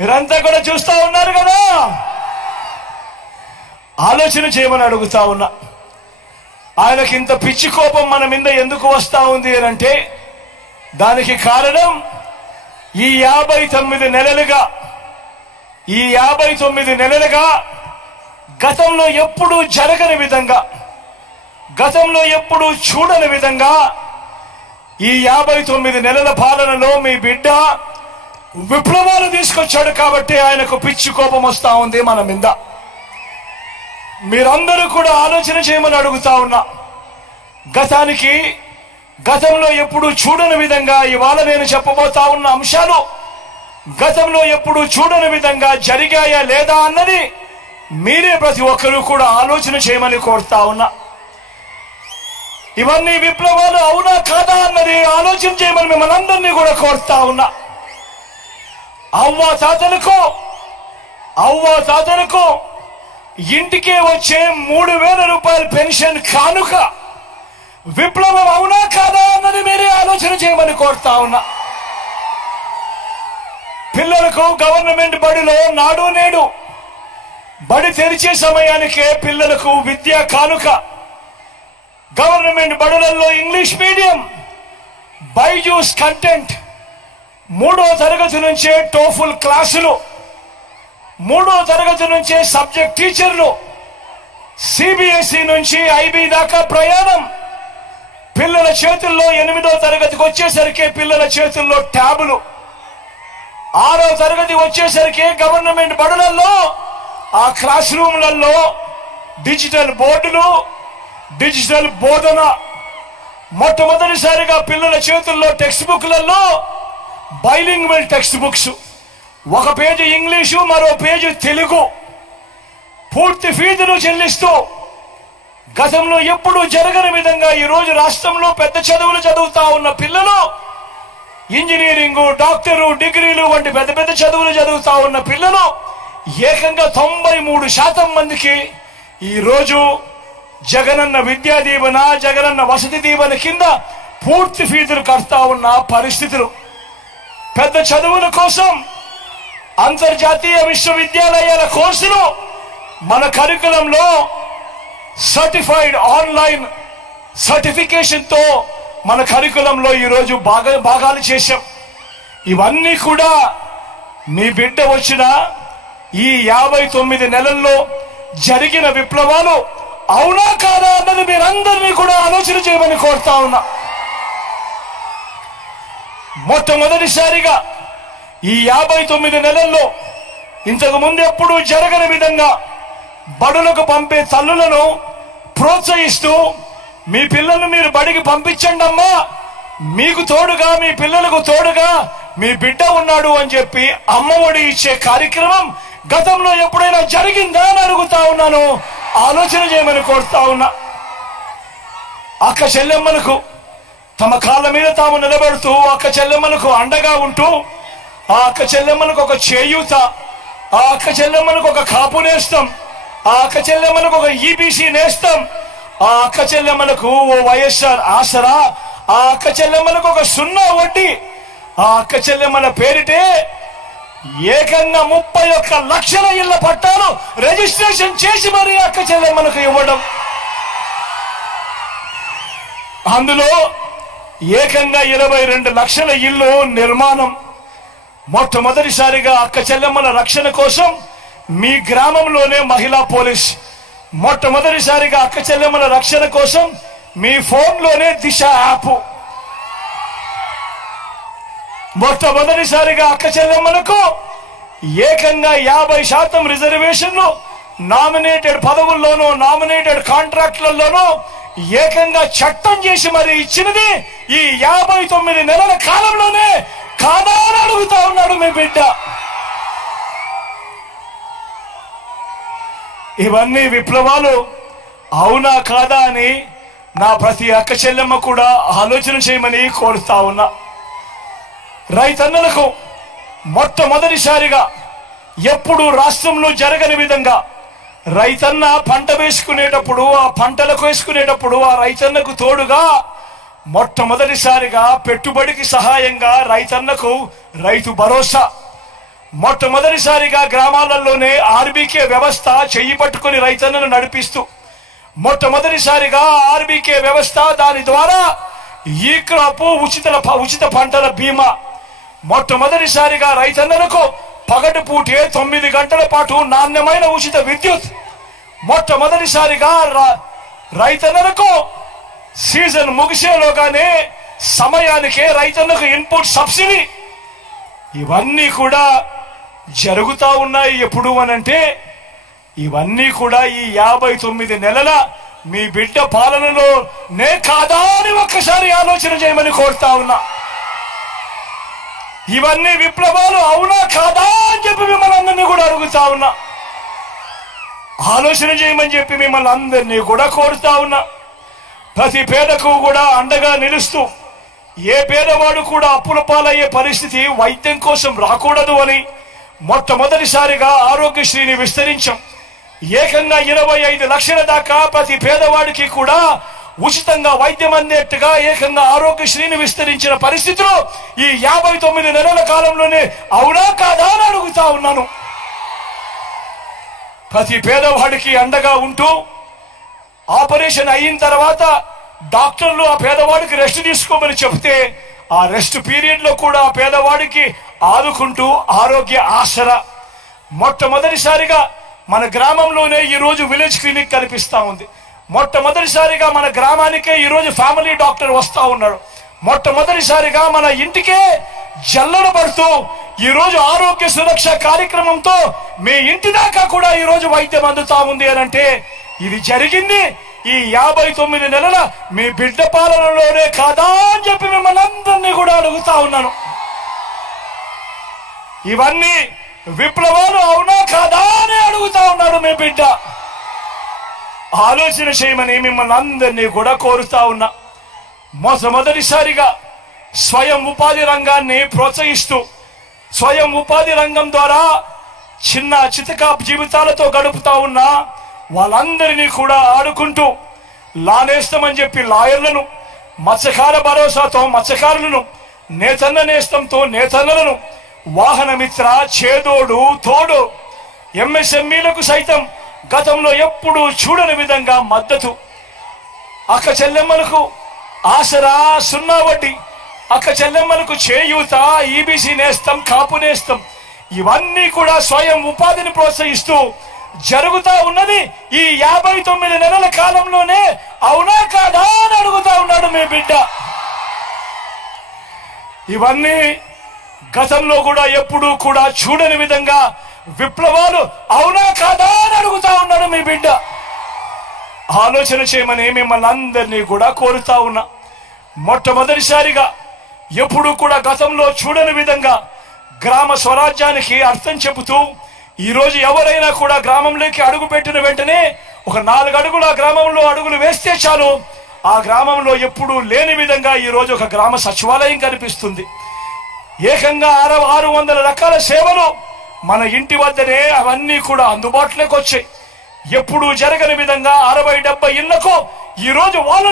మీరంతా కూడా చూస్తా ఉన్నారు కదా. ఆలోచన చేయమని అడుగుతా ఉన్నా. ఆయనకి ఇంత పిచ్చి కోపం మన మీద ఎందుకు వస్తా ఉంది అంటే దానికి కారణం ఈ 59 నెలలుగా గతంలో ఎప్పుడూ జరగని విధంగా, గతంలో ఎప్పుడూ చూడని విధంగా ఈ 59 నెలల పాలనలో మీ బిడ్డ విప్లవాలు తీసుకొచ్చాడు. కాబట్టి ఆయనకు పిచ్చి కోపం వస్తా ఉంది మన మీద. మీరందరూ కూడా ఆలోచన చేయమని అడుగుతా ఉన్నా. గతంలో ఎప్పుడు చూడని విధంగా ఇవాళ నేను చెప్పబోతా ఉన్న అంశాలు గతంలో ఎప్పుడు చూడని విధంగా జరిగాయా లేదా అన్నది మీరే ప్రతి ఒక్కరూ కూడా ఆలోచన చేయమని కోరుతా ఉన్నా. ఇవన్నీ విప్లవాలు అవునా కాదా అన్నది ఆలోచన చేయమని మిమ్మల్ని అందరినీ కూడా కోరుతా ఉన్నా. అవ్వ తాతలకు ఇంటికే వచ్చే 3,000 రూపాయల పెన్షన్ కానుక విప్లవం అవునా కాదా అన్నది మీరే ఆలోచన చేయమని కోరుతా ఉన్నా. పిల్లలకు గవర్నమెంట్ బడిలో నాడు నేడు బడి తెరిచే సమయానికే పిల్లలకు విద్యా కానుక, గవర్నమెంట్ బడులలో ఇంగ్లీష్ మీడియం బైజూస్ కంటెంట్, 3వ తరగతి నుంచే టోఫుల్ క్లాసులు, 3వ తరగతి నుంచే సబ్జెక్ట్ టీచర్లు, సిబిఎస్ఈ నుంచి ఐబీ దాకా ప్రయాణం. పిల్లల చేతుల్లో 8వ తరగతికి వచ్చేసరికి పిల్లల చేతుల్లో ట్యాబులు, 6వ తరగతి వచ్చేసరికి గవర్నమెంట్ బడులలో ఆ క్లాస్ రూమ్లలో డిజిటల్ బోర్డులు, డిజిటల్ బోధన. మొట్టమొదటిసారిగా పిల్లల చేతుల్లో టెక్స్ట్ బుక్లలో బైలింగ్వల్ టెక్స్ట్ బుక్స్, ఒక పేజీ ఇంగ్లీషు మరో పేజీ తెలుగు. పూర్తి ఫీజులు చెల్లిస్తూ గతంలో ఎప్పుడూ జరగని విధంగా ఈరోజు రాష్ట్రంలో పెద్ద చదువులు చదువుతా ఉన్న పిల్లలు, ఇంజనీరింగ్, డాక్టరు, డిగ్రీలు వంటి పెద్ద పెద్ద చదువులు చదువుతా ఉన్న పిల్లలు ఏకంగా 93% మందికి ఈరోజు జగనన్న విద్యా దీవెన, జగనన్న వసతి దీవెన కింద పూర్తి ఫీజులు కడతా ఉన్న పరిస్థితులు. పెద్ద చదువుల కోసం అంతర్జాతీయ విశ్వవిద్యాలయాల కోర్సులు మన కరికులంలో సర్టిఫైడ్ ఆన్లైన్ సర్టిఫికేషన్ తో మన కరికులంలో ఈరోజు భాగాలు చేశాం. ఇవన్నీ కూడా మీ బిడ్డ వచ్చిన ఈ 59 నెలల్లో జరిగిన విప్లవాలు అవునా కాదా అన్నది మీరందరినీ కూడా ఆలోచన చేయమని కోరుతా ఉన్నా. మొట్టమొదటిసారిగా ఈ 59 నెలల్లో ఇంతకు ముందు ఎప్పుడూ జరగని విధంగా బడులకు పంపే తల్లులను ప్రోత్సహిస్తూ మీ పిల్లలను మీరు బడికి పంపించండి అమ్మా, మీకు తోడుగా మీ పిల్లలకు తోడుగా మీ బిడ్డ ఉన్నాడు అని చెప్పి అమ్మఒడి ఇచ్చే కార్యక్రమం గతంలో ఎప్పుడైనా జరిగిందా అని అడుగుతా ఉన్నాను. ఆలోచన చేయమని కోరుతా ఉన్నా. అక్క చెల్లెమ్మలకు తమ కాళ్ళ మీద తాము నిలబడుతూ అక్క చెల్లెమ్మలకు అండగా ఉంటూ ఆ అక్క చెల్లెమ్మలకు ఒక చేయూత, ఆ అక్క చెల్లెమ్మలకు ఒక కాపు నేస్తం, ఆ అక్క చెల్లెమ్మలకు ఒక ఈబీసీ నేస్తం, ఆ అక్క చెల్లెమ్మలకు ఓ వైఎస్ఆర్ ఆసరా, ఆ అక్క చెల్లెమ్మలకు ఒక 0 వడ్డీ, ఆ అక్క చెల్లెమ్మల పేరిటే ఏకంగా 31 లక్షల ఇళ్ల పట్టాలు రిజిస్ట్రేషన్ చేసి మరీ అక్క చెల్లెమ్మలకు ఇవ్వడం. అందులో ఏకంగా 22 లక్షల ఇల్లు నిర్మాణం. మొట్టమొదటిసారిగా అక్క చెల్లెమ్మల రక్షణ కోసం మీ గ్రామంలోనే మహిళా పోలీస్, మొట్టమొదటిసారిగా అక్క చెల్లెమ్మల రక్షణ కోసం మీ ఫోన్లోనే దిశ యాప్, మొట్టమొదటిసారిగా అక్క చెల్లెమ్మలకు ఏకంగా 50% రిజర్వేషన్లు నామినేటెడ్ పదవుల్లోనూ నామినేటెడ్ కాంట్రాక్టులలోనూ ఏకంగా చట్టం చేసి మరి ఇచ్చినది ఈ 59 నెలల కాలంలోనే కాదా అని అడుగుతా ఉన్నాడు మీ బిడ్డ. ఇవన్నీ విప్లవాలు అవునా కాదా అని నా ప్రతి అక్క చెల్లెమ్మ కూడా ఆలోచన చేయమని కోరుతా ఉన్నా. రైతన్నలకు మొట్టమొదటిసారిగా ఎప్పుడు రాష్ట్రంలో జరగని విధంగా రైతన్న పంట వేసుకునేటప్పుడు ఆ పంటలకు వేసుకునేటప్పుడు ఆ రైతన్నకు తోడుగా మొట్టమొదటిసారిగా పెట్టుబడికి సహాయంగా రైతన్నకు రైతు భరోసా, మొట్టమొదటిసారిగా గ్రామాలలోనే ఆర్బీకే వ్యవస్థ చెయ్యి పట్టుకుని రైతన్నను నడిపిస్తూ మొట్టమొదటిసారిగా ఆర్బీకే వ్యవస్థ దాని ద్వారా ఈ క్రాప్ ఉచిత పంటల బీమా మొట్టమొదటిసారిగా రైతన్నలకు పగటి పూటే 9 గంటల పాటు నాణ్యమైన ఉచిత విద్యుత్ మొట్టమొదటిసారిగా రైతన్నలకు సీజన్ ముగిసేలోగానే సమయానికే రైతన్నకు ఇన్పుట్ సబ్సిడీ ఇవన్నీ కూడా జరుగుతా ఉన్నాయి. ఎప్పుడు అనంటే ఇవన్నీ కూడా ఈ 59 నెలల మీ బిడ్డ పాలనలోనే కాదా అని ఒక్కసారి ఆలోచన చేయమని కోరుతా ఉన్నా. ఇవన్నీ విప్లవాలు అవునా కాదా అని చెప్పి మిమ్మల్ని అందరినీ కూడా అడుగుతా ఉన్నా. ఆలోచన చేయమని చెప్పి మిమ్మల్ని అందరినీ కూడా కోరుతా ఉన్నా. ప్రతి పేదకు కూడా అండగా నిలుస్తూ ఏ పేదవాడు కూడా అప్పుల పాలయ్యే పరిస్థితి వైద్యం కోసం రాకూడదు అని మొట్టమొదటిసారిగా ఆరోగ్యశ్రీని విస్తరించాం. ఏకంగా 25 లక్షల దాకా ప్రతి పేదవాడికి కూడా ఉచితంగా వైద్యం అందేట్టుగా ఏకంగా ఆరోగ్యశ్రీని విస్తరించిన పరిస్థితిలో ఈ 59 నెలల కాలంలోనే అవునా కాదా అని అడుగుతా ఉన్నాను. ప్రతి పేదవాడికి అండగా ఉంటూ ఆపరేషన్ అయిన తర్వాత డాక్టర్లు ఆ పేదవాడికి రెస్ట్ తీసుకోమని చెబితే ఆ రెస్ట్ పీరియడ్ లో కూడా ఆ పేదవాడికి ఆదుకుంటూ ఆరోగ్య ఆసరా మొట్టమొదటిసారిగా మన గ్రామంలోనే ఈ రోజు విలేజ్ క్లినిక్ కనిపిస్తా ఉంది. మొట్టమొదటిసారిగా మన గ్రామానికే ఈ రోజు ఫ్యామిలీ డాక్టర్ వస్తా ఉన్నాడు. మొట్టమొదటిసారిగా మన ఇంటికే జల్లెడ పడుతూ ఈ రోజు ఆరోగ్య సురక్ష కార్యక్రమంతో మీ ఇంటి దాకా కూడా ఈ రోజు వైద్యం అందుతా ఉంది అనంటే ఇది జరిగింది ఈ 59 నెలల మీ బిడ్డ పాలనలోనే కాదా అని చెప్పి మిమ్మల్ని అందరినీ కూడా అడుగుతా ఉన్నాను. ఇవన్నీ విప్లవాలు అవునా కాదా అని అడుగుతా ఉన్నాడు మీ బిడ్డ. ఆలోచన చేయమని మిమ్మల్ని అందరినీ కూడా కోరుతా ఉన్నా. మొట్టమొదటిసారిగా స్వయం ఉపాధి రంగాన్ని ప్రోత్సహిస్తూ స్వయం ఉపాధి రంగం ద్వారా చిన్న చితక జీవితాలతో గడుపుతా ఉన్నా వాళ్ళందరినీ కూడా ఆడుకుంటూ లానేస్తామని చెప్పి లాయర్లను, మత్స్యకార భరోసాతో మత్స్యకారులను, నేతన్న నేస్తంతో నేతన్నలను, వాహన మిత్ర, చేదోడు తోడు, ఎంఎస్ఎంఈలకు సైతం గతంలో ఎప్పుడూ చూడని విధంగా మద్దతు, అక్క చెల్లెమ్మలకు ఆసరా, సున్నా వడ్డీ, అక్క చెల్లెమ్మలకు చేయూత, ఈబీసీ నేస్తం, కాపు నేస్తం, ఇవన్నీ కూడా స్వయం ఉపాధిని ప్రోత్సహిస్తూ జరుగుతా ఉన్నది ఈ 59 నెలల కాలంలోనే అవునా కాదా అని అడుగుతా ఉన్నాడు మీ బిడ్డ. ఇవన్నీ గతంలో కూడా ఎప్పుడూ కూడా చూడని విధంగా విప్లవాలు అవునా కాదా అని అడుగుతా ఉన్నాడు మీ బిడ్డ. ఆలోచన చేయమని మిమ్మల్ని అందరినీ కూడా కోరుతా ఉన్నా. మొట్టమొదటిసారిగా ఎప్పుడూ కూడా గతంలో చూడని విధంగా గ్రామ స్వరాజ్యానికి అర్థం చెబుతూ ఈ రోజు ఎవరైనా కూడా గ్రామంలోకి అడుగు పెట్టిన వెంటనే ఒక 4 అడుగులు ఆ గ్రామంలో అడుగులు వేస్తే చాలు ఆ గ్రామంలో ఎప్పుడూ లేని విధంగా ఈ రోజు ఒక గ్రామ సచివాలయం కనిపిస్తుంది. ఏకంగా 600 రకాల సేవలు మన ఇంటి వద్దనే అవన్నీ కూడా అందుబాటులోకి వచ్చాయి. ఎప్పుడూ జరగని విధంగా 60-70 ఇళ్లకు ఈ రోజు వాళ్ళు